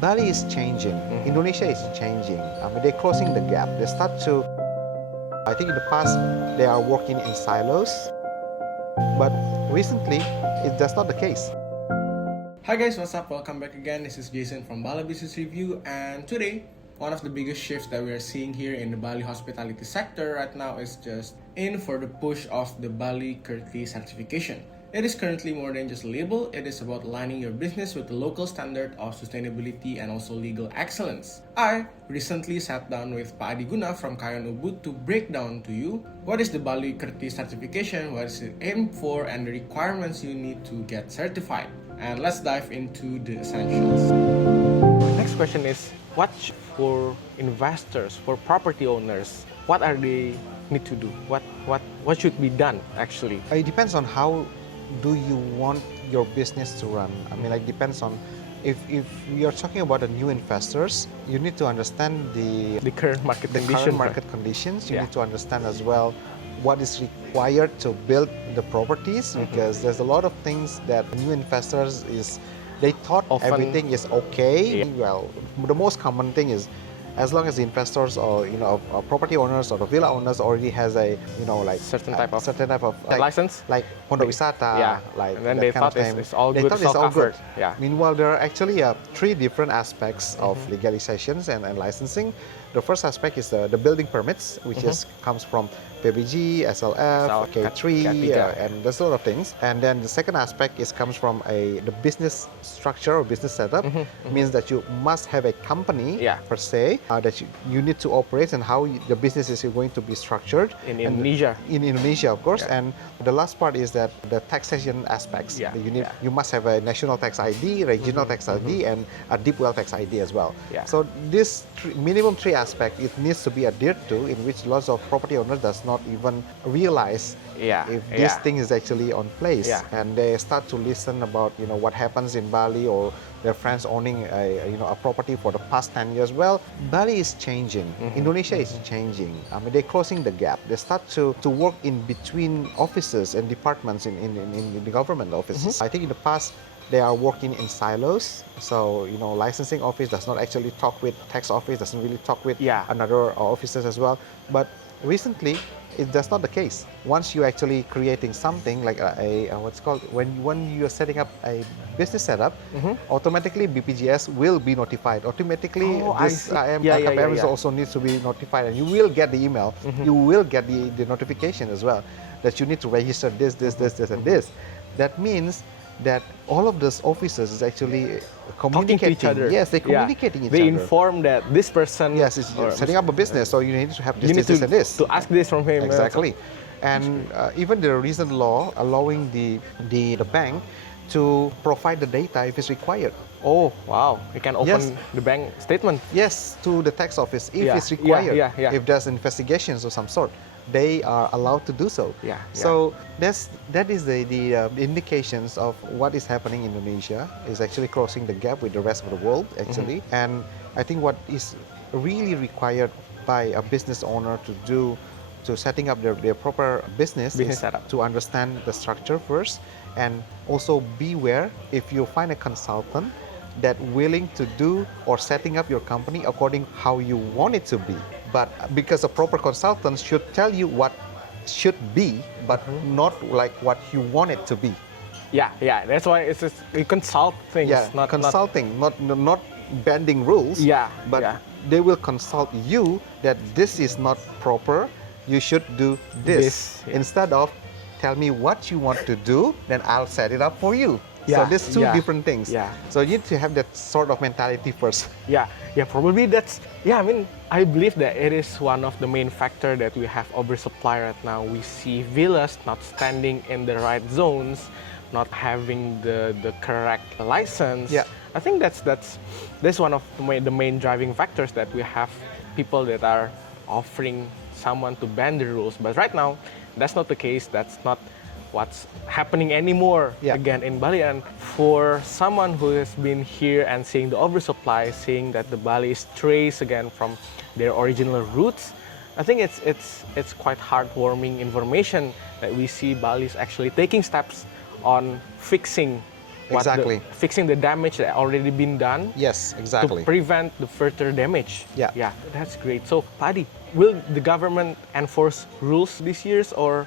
Bali is changing. Indonesia is changing. I mean, they're closing the gap. They start to, I think in the past, they are working in silos, but recently, that's not the case. Hi guys, what's up? Welcome back again. This is Jason from Bali Business Review, and today, one of the biggest shifts that we are seeing here in the Bali hospitality sector right now is just in for the push of the Bali Kerthi Certification. It is currently more than just a label. It is about aligning your business with the local standard of sustainability and also legal excellence. I recently sat down with Pak Adhiguna from Kayon Ubud to break down to you what is the Bali Kerthi Certification, what is it aimed for, and the requirements you need to get certified. And let's dive into the essentials. Next question is, what for investors, for property owners, what are they need to do? What should be done actually? It depends on how do you want your business to run. I mean, like, depends on if you're talking about the new investors, you need to understand the current market conditions. You need to understand as well what is required to build the properties, because there's a lot of things that new investors they thought everything is okay. Well, the most common thing is, as long as the investors or property owners or the villa owners already has a certain type of license, like Pondok Wisata, like, and then they thought it's all good. It's all good. Yeah. Meanwhile, there are actually three different aspects of legalizations and licensing. The first aspect is the building permits, which comes from PBG, SLF, K3, and there's a lot of things. And then the second aspect comes from the business structure or business setup. Means that you must have a company per se that you need to operate, and how the business is going to be structured in Indonesia. In Indonesia, of course. And the last part is that the taxation aspects. You must have a national tax ID, regional tax ID, and a deep well tax ID as well. So this minimum three aspect, it needs to be adhered to, in which lots of property owners does not even realize if this thing is actually on place, and they start to listen about what happens in Bali, or their friends owning a property for the past 10 years. Well, Bali is changing. Indonesia is changing. I mean, they're closing the gap. They start to work in between offices and departments in the government offices. I think in the past, they are working in silos. So, licensing office does not actually talk with tax office, doesn't really talk with another offices as well. But recently, that's not the case. Once you're actually creating something like what's called, when you're setting up a business setup, automatically BPJS will be notified. Automatically, this KPM also needs to be notified, and you will get the email. You will get the notification as well that you need to register this, and this. That means that all of those officers is actually communicating to each other. Yes, they're communicating each other. They inform that this person is setting up a business, so you need to have this, and this. To ask this from him. Exactly. And even the recent law allowing the bank to provide the data if it's required. Oh, wow. You can open the bank statement. Yes, to the tax office if it's required. If there's investigations of some sort, they are allowed to do so. So that is the indications of what is happening in Indonesia is actually closing the gap with the rest of the world, actually. And I think what is really required by a business owner to do to setting up their proper business setup, to understand the structure first, and also beware if you find a consultant that willing to do or setting up your company according how you want it to be. But because a proper consultant should tell you what should be, but not like what you want it to be. That's why it's just, you consult things. Not bending rules. But they will consult you that this is not proper. You should do this instead of tell me what you want to do, then I'll set it up for you. So there's two different things. So you need to have that sort of mentality first. Probably that's, I mean, I believe that it is one of the main factors that we have oversupply right now. We see villas not standing in the right zones, not having the correct license. I think that's one of the main driving factors, that we have people that are offering someone to bend the rules. But right now, that's not the case. That's not what's happening anymore again in Bali. And for someone who has been here and seeing the oversupply, seeing that the Bali is traced again from their original roots, I think it's quite heartwarming information that we see Bali is actually taking steps on fixing Exactly. Fixing the damage that already been done. Yes, exactly. To prevent the further damage. Yeah. Yeah, that's great. So, Padi, will the government enforce rules this year or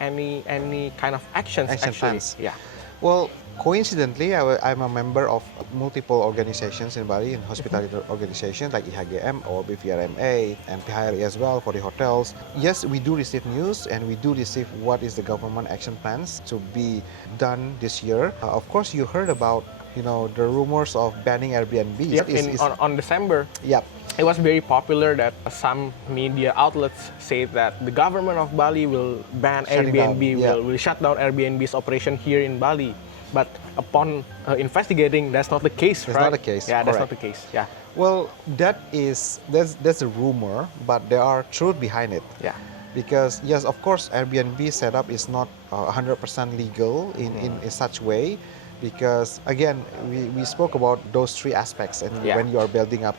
any kind of actions Action actually? plans. Yeah. Well, coincidentally, I'm a member of multiple organizations in Bali, in hospitality organizations like IHGM or BVRMA and PHRI as well for the hotels. Yes, we do receive news and we do receive what is the government action plans to be done this year. Of course, you heard about the rumors of banning Airbnb. Yep, on December. Yep. It was very popular that some media outlets say that the government of Bali will ban Airbnb, will shut down Airbnb's operation here in Bali. But upon investigating, that's not the case, right? That's not the case. Yeah, correct. That's not the case. Yeah. Well, that's a rumor, but there are truth behind it. Yeah. Because yes, of course, Airbnb setup is not 100% legal in such way. Because again, we spoke about those three aspects, and when you are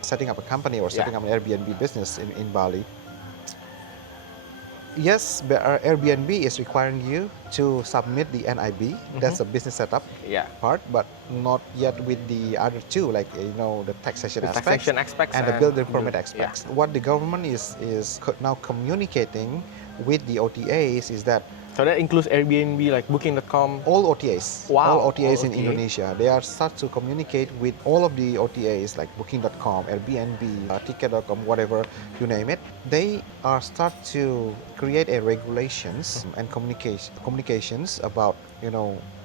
setting up a company or setting up an Airbnb business in Bali, yes, Airbnb is requiring you to submit the NIB. That's a business setup part, but not yet with the other two, like the taxation aspects and the building permit aspects. What the government is now communicating with the OTAs is that. So that includes Airbnb, like Booking.com? All OTAs. Wow. All OTAs in Indonesia. They are start to communicate with all of the OTAs like Booking.com, Airbnb, Ticket.com, whatever, you name it. They are start to create a regulations and communications about,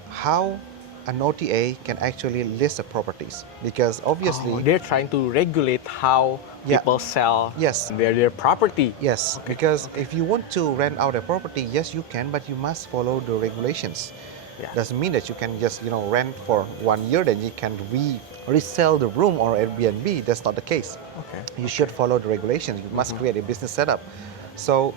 how an OTA can actually list the properties. Because obviously... they're trying to regulate how people sell their property. Yes, because if you want to rent out a property, yes, you can, but you must follow the regulations. Doesn't mean that you can just, rent for 1 year, then you can resell the room or Airbnb. That's not the case. Okay. You should follow the regulations. You must create a business setup. So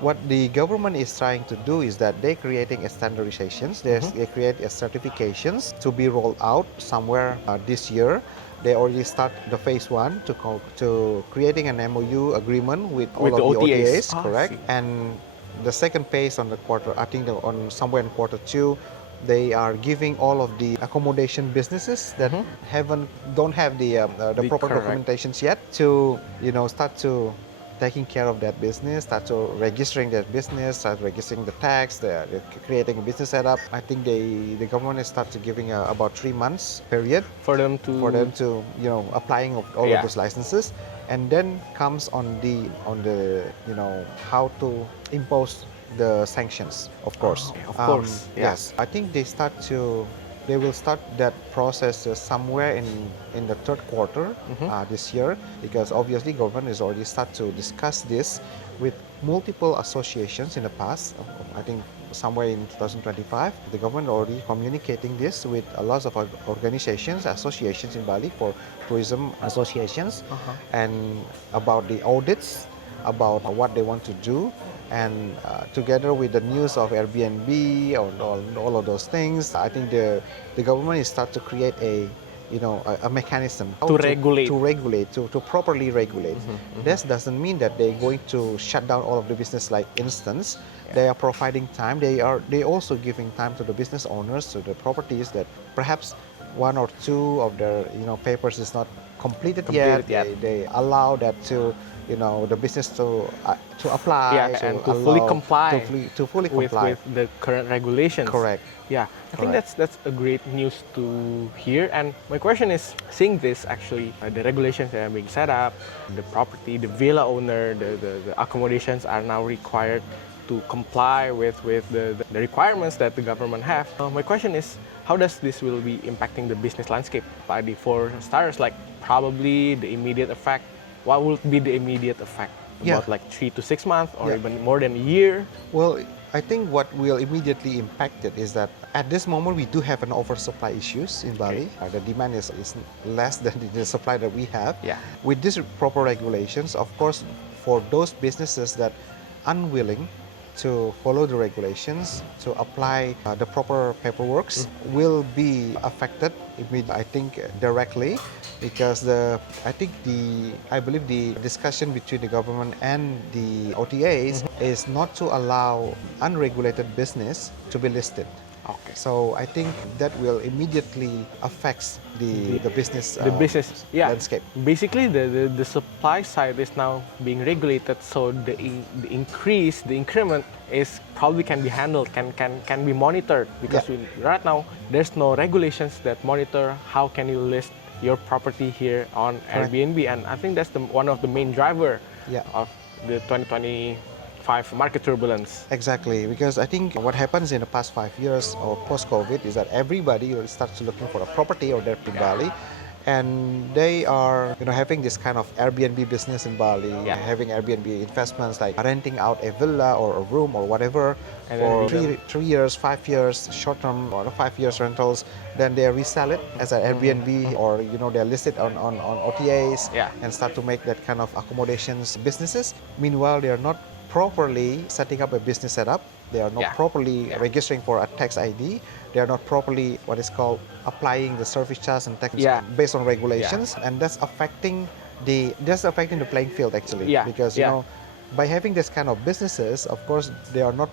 what the government is trying to do is that they're creating a standardizations. They create a certifications to be rolled out somewhere this year. They already start the phase 1 to creating an MOU agreement with all of the OTAs, correct? And the second phase on the quarter, I think on somewhere in quarter 2, they are giving all of the accommodation businesses that don't have the proper documentations yet to start to taking care of that business, start to registering that business, start registering the tax, they're creating a business setup. I think the government is start to giving about 3 months period for them to applying of all of those licenses, and then comes on the how to impose the sanctions, of course. Yes, I think they will start that process somewhere in the third quarter this year, because obviously government is already start to discuss this with multiple associations in the past. I think somewhere in 2025, the government already communicating this with a lot of organizations, associations in Bali for tourism associations, and about the audits, about what they want to do. And together with the news of Airbnb or all of those things, I think the government is start to create a mechanism to regulate, to properly regulate. This doesn't mean that they're going to shut down all of the business. Like instance, they are providing time. They also giving time to the business owners, to the properties that perhaps 1 or 2 of their papers is not completed yet. They allow that to the business to apply and to fully comply with the current regulations. Correct. Yeah, I think that's a great news to hear. And my question is, seeing this actually, the regulations that are being set up, the property, the villa owner, the accommodations are now required to comply with the requirements that the government have. My question is, how does this will be impacting the business landscape? By the 4 stars, like probably the immediate effect. What would be the immediate effect? About like 3 to 6 months or even more than a year? Well, I think what will immediately impact it is that at this moment we do have an oversupply issues in Bali. The demand is less than the supply that we have. With these proper regulations, of course, for those businesses that unwilling to follow the regulations, to apply the proper paperwork, will be affected, I think, directly, because I believe the discussion between the government and the OTAs is not to allow unregulated business to be listed. Okay. So I think that will immediately affect the business landscape. Basically, the supply side is now being regulated, so the increase, the increment is probably can be handled, can be monitored, because right now there's no regulations that monitor how can you list your property here on Airbnb, and I think that's one of the main driver of the 2025 market turbulence. Exactly, because I think what happens in the past 5 years or post-COVID is that everybody starts looking for a property or in Bali, and they are having this kind of Airbnb business in Bali, having Airbnb investments like renting out a villa or a room or whatever for 3 years, 5 years, short-term or 5 years rentals. Then they resell it as an Airbnb, or they're listed on OTAs and start to make that kind of accommodations businesses. Meanwhile, they are not properly setting up a business setup. They are not properly registering for a tax ID. They are not properly what is called applying the service charge and tax based on regulations, and that's affecting the playing field actually. Because by having this kind of businesses, of course they are not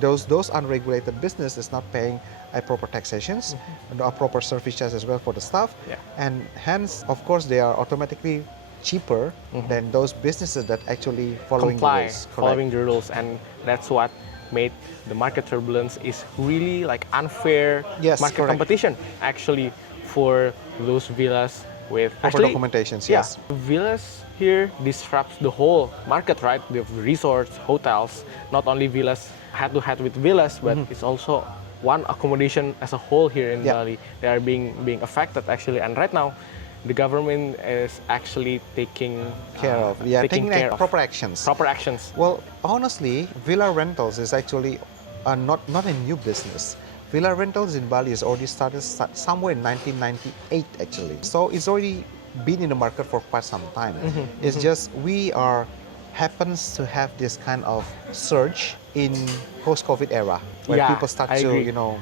those unregulated businesses not paying a proper taxations and a proper service charge as well for the staff, and hence of course they are automatically cheaper than those businesses that actually following the rules. And that's what made the market turbulence is really like unfair market competition actually for those villas with proper documentations. Villas here disrupts the whole market, right? The resorts, hotels, not only villas head to head with villas, but it's also one accommodation as a whole here in Bali. They are being affected actually, and right now the government is actually taking care of proper actions. Well, honestly, villa rentals is actually not a new business. Villa rentals in Bali is already started somewhere in 1998 actually. So it's already been in the market for quite some time. It's just we happens to have this kind of surge in post-COVID era where people start to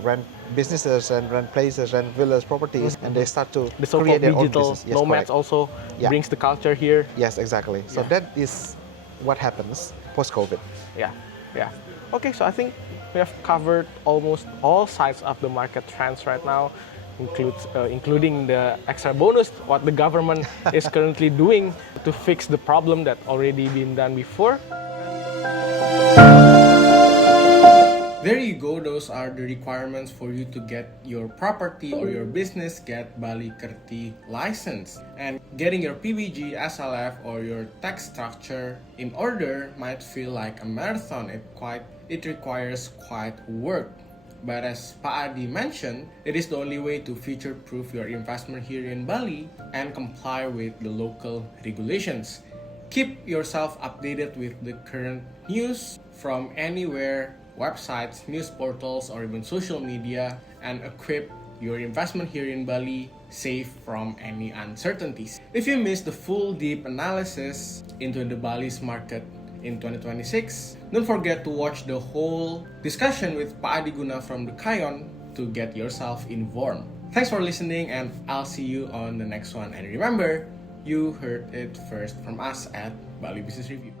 rent businesses and rent places, rent villas, properties, and they start to create their own business. Nomads also brings the culture here. Yes, exactly. So that is what happens post-COVID. Okay, so I think we have covered almost all sides of the market trends right now, including the extra bonus, what the government is currently doing to fix the problem that already been done before. There you go, those are the requirements for you to get your property or your business get Bali Kerthi license. And getting your PBG, SLF or your tax structure in order might feel like a marathon. It requires quite work. But as Pak Adi mentioned, it is the only way to future-proof your investment here in Bali and comply with the local regulations. Keep yourself updated with the current news from anywhere, websites, news portals, or even social media, and equip your investment here in Bali safe from any uncertainties. If you missed the full deep analysis into the Bali's market in 2026, don't forget to watch the whole discussion with Pak Adhiguna from the Kayon to get yourself informed. Thanks for listening, and I'll see you on the next one. And remember, you heard it first from us at Bali Business Review.